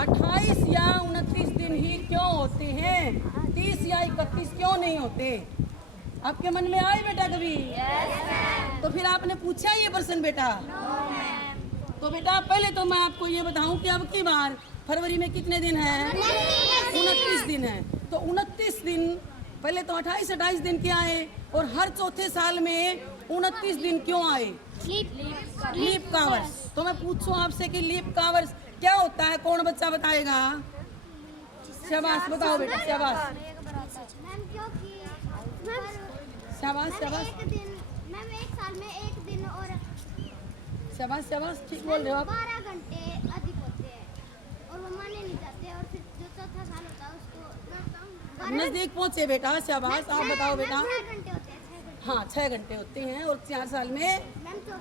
28 या 29 दिन ही क्यों होते हैं, 30 या 31 क्यों नहीं होते? आपके मन में आए बेटा कभी? तो फिर आपने पूछा ये प्रश्न बेटा? तो बेटा पहले तो मैं आपको ये बताऊं कि अब की बार फरवरी में कितने दिन है? 29 दिन है। तो 29 दिन, पहले तो 28 दिन क्या आए, और हर चौथे साल में 29 दिन क्यों आए? लीप कावर्स। तो मैं पूछूं आपसे कि लीप कावर्स क्या होता है? कौन बच्चा बताएगा? शाबाश, बताओ बेटा, शाबाश शाबाश शाबाश। एक साल में एक दिन और शाबाश शाबाश, ठीक बोल रहे हो आप। 12 घंटे अधिक होते हैं और वो माने नहीं जाते, और फिर जो चौथा साल होता है उसको नजदीक पहुंचे बेटा, शाबाश। आप बताओ बेटा। 6 घंटे होते हैं, 6 घंटे। हाँ, 6 घंटे होते हैं, और 4 साल में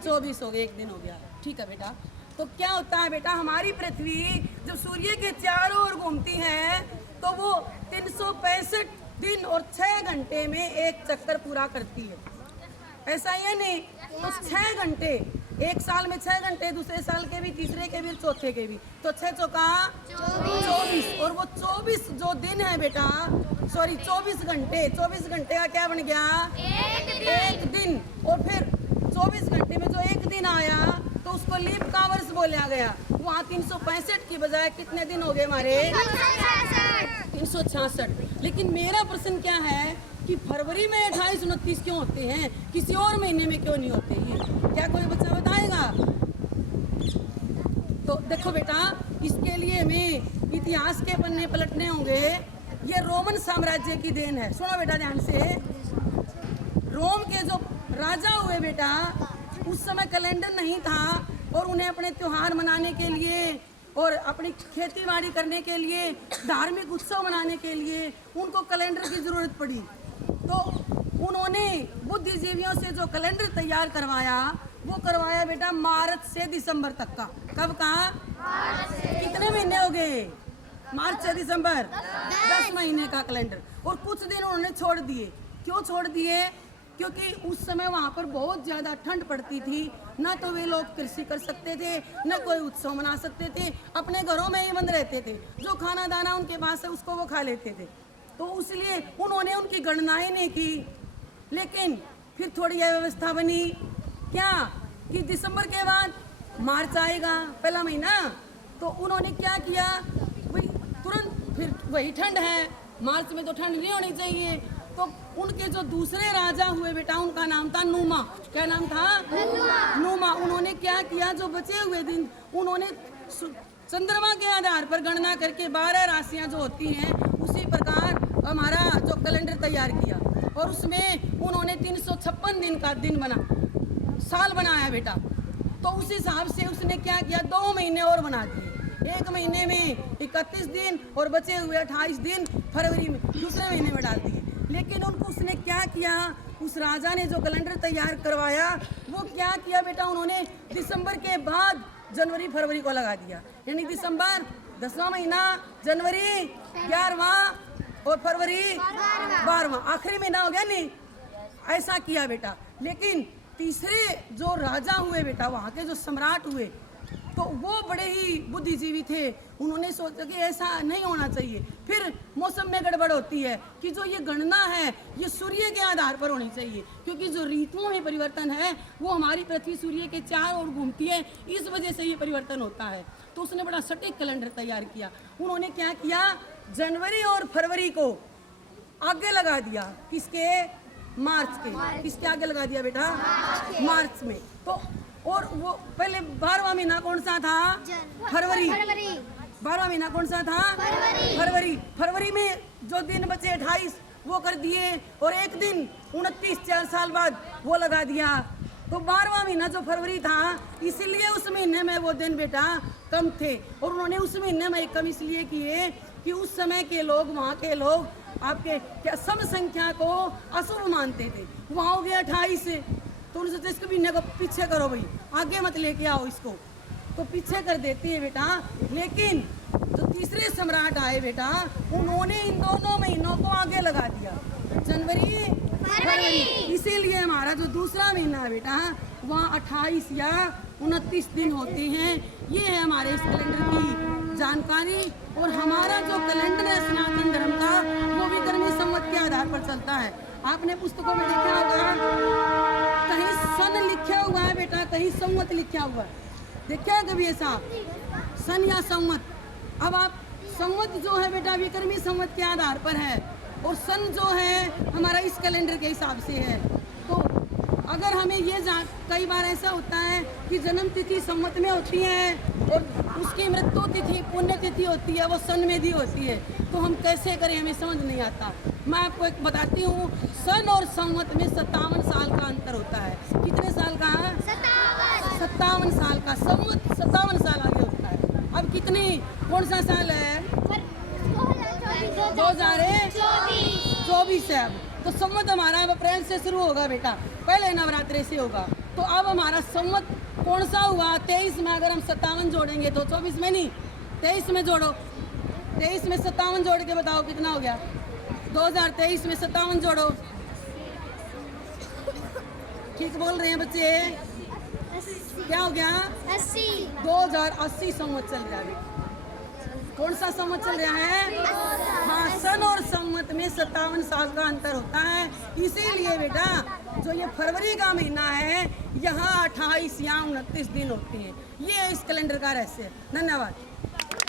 24 हो गए, एक दिन हो गया। ठीक है बेटा। तो क्या होता है बेटा, हमारी पृथ्वी जब सूर्य के चारों ओर घूमती है तो वो 365 दिन और 6 घंटे में एक चक्कर पूरा करती है, ऐसा ही है नहीं? तो 6 घंटे, एक साल में 6 घंटे, दूसरे साल के भी, तीसरे के भी, चौथे के भी, तो 6 चौका 24। और वो 24 जो दिन है बेटा, सॉरी 24 घंटे, 24 घंटे का क्या बन गया? एक दिन। और फिर 24 घंटे में जो एक दिन आया तो उसको लीप कावर्स बोला गया। वहाँ 365 की बजाय कितने दिन हो गए हमारे? 366। लेकिन मेरा प्रश्न क्या है कि फरवरी में 28 29 क्यों होते हैं, किसी और महीने में क्यों नहीं होते? ये क्या कोई बच्चा बताएगा? तो देखो बेटा, इसके लिए हमें इतिहास के पन्ने पलटने होंगे। ये रोमन साम्राज्य की देन है। सुनो बेटा ध्यान से। रोम के जो राजा हुए बेटा, उस समय कैलेंडर नहीं था, और उन्हें अपने त्योहार मनाने के लिए और अपनी खेती बाड़ी करने के लिए, धार्मिक उत्सव मनाने के लिए उनको कैलेंडर की जरूरत पड़ी। तो उन्होंने बुद्धिजीवियों से जो कैलेंडर तैयार करवाया, वो करवाया बेटा मार्च से दिसंबर तक का। कब का? कितने महीने हो गए? मार्च से दिसंबर, 10 महीने का कैलेंडर। और कुछ दिन उन्होंने छोड़ दिए। क्यों छोड़ दिए? क्योंकि उस समय वहाँ पर बहुत ज़्यादा ठंड पड़ती थी, ना तो वे लोग कृषि कर सकते थे, न कोई उत्सव मना सकते थे, अपने घरों में ही बंद रहते थे। जो खाना दाना उनके पास है उसको वो खा लेते थे। तो इसलिए उन्होंने उनकी गणनाएं नहीं की। लेकिन फिर थोड़ी यह व्यवस्था बनी क्या कि दिसंबर के बाद मार्च आएगा, पहला महीना। तो उन्होंने क्या किया, भाई तुरंत फिर वही ठंड है, मार्च में तो ठंड नहीं होनी चाहिए। तो उनके जो दूसरे राजा हुए बेटा, उनका नाम था नुमा। क्या नाम था? नुमा। उन्होंने क्या किया, जो बचे हुए दिन उन्होंने चंद्रमा के आधार पर गणना करके 12 राशियां जो होती हैं उसी प्रकार हमारा जो कैलेंडर तैयार किया, और उसमें उन्होंने 356 दिन का दिन बना, साल बनाया बेटा। तो उस हिसाब से उसने क्या किया, 2 महीने और बना दिए। एक महीने में 31 दिन और बचे हुए 28 दिन फरवरी में, दूसरे महीने में डाल दिए। लेकिन उनको उसने क्या किया, उस राजा ने जो कैलेंडर तैयार करवाया वो क्या किया बेटा, उन्होंने दिसंबर के बाद जनवरी फरवरी को लगा दिया। यानी दिसंबर 10वां महीना, जनवरी 11वां और फरवरी 12वां, आखिरी महीना हो गया नहीं? ऐसा किया बेटा। लेकिन तीसरे जो राजा हुए बेटा, वहाँ के जो सम्राट हुए, तो वो बड़े ही बुद्धिजीवी थे। उन्होंने सोचा कि ऐसा नहीं होना चाहिए। फिर मौसम में गड़बड़ होती है कि जो ये गणना है ये सूर्य के आधार पर होनी चाहिए, क्योंकि जो ऋतुओं में परिवर्तन है वो हमारी पृथ्वी सूर्य के चारों ओर घूमती है, इस वजह से ये परिवर्तन होता है। तो उसने बड़ा सटीक कैलेंडर तैयार किया। उन्होंने क्या किया, जनवरी और फरवरी को आगे लगा दिया। किसके? मार्च के। किसके आगे लगा दिया बेटा? मार्च में। तो और वो पहले 12वां महीना कौन सा था? फरवरी। 12वां महीना कौन सा था? फरवरी। फरवरी में जो दिन बचे 28 वो कर दिए, और एक दिन 29 4 साल बाद वो लगा दिया। तो 12वां महीना जो फरवरी था, इसीलिए उस महीने में वो दिन बेटा कम थे। और उन्होंने उस महीने में कम इसलिए किए कि उस समय के लोग, वहाँ के लोग आपके क्या सम संख्या को अशुभ मानते थे। वहाँ हो गया 28, तो उन्होंने सोचा इसको महीने को पीछे करो भाई, आगे मत लेके आओ इसको, तो पीछे कर देती है बेटा। लेकिन जो तीसरे सम्राट आए बेटा, उन्होंने इन दोनों महीनों को आगे लगा दिया, जनवरी फरवरी। इसीलिए हमारा जो दूसरा महीना है बेटा, वहाँ 28 या 29 दिन होते हैं। ये है हमारे इस कैलेंडर की जानकारी। और हमारा जो कैलेंडर है सनातन धर्म का वो विक्रमी संवत के आधार पर चलता है। आपने पुस्तकों में देखा होगा कहीं सन लिखा हुआ है बेटा, कहीं संवत लिखा हुआ है, देखा है कभी ऐसा सन या संवत? अब आप संवत जो है बेटा विक्रमी संवत के आधार पर है और सन जो है हमारा इस कैलेंडर के हिसाब से है। तो अगर हमें ये जान, कई बार ऐसा होता है कि जन्म तिथि संवत में होती है और उसकी मृत्यु तिथि पुण्य तिथि होती है वो सन में भी होती है, तो हम कैसे करें हमें समझ नहीं आता। मैं आपको एक बताती हूँ, सन और संवत में 57 साल का अंतर होता है। कितने साल का है? 57 साल का। संवत 57 साल आगे होता है। अब कितनी, कौन सा साल है? 2024 है। अब तो संवत हमारा अब अप्रैल से शुरू होगा बेटा, पहले नवरात्रि से होगा। तो अब हमारा संवत कौन सा हुआ? 23 में अगर हम 57 जोड़ेंगे तो 24 में नहीं, 23 में जोड़ो। 23 में 57 जोड़ के बताओ कितना हो गया? 2023 में 57 जोड़ो। ठीक बोल रहे हैं बच्चे? क्या हो गया? 2080 संवत चल रहा है। कौन सा संवत चल रहा है? हाँ, सन और संवत में 57 साल का अंतर होता है। इसीलिए बेटा जो ये फरवरी का महीना है यहाँ 28 या 29 दिन होती हैं। ये इस कैलेंडर का रहस्य है। धन्यवाद।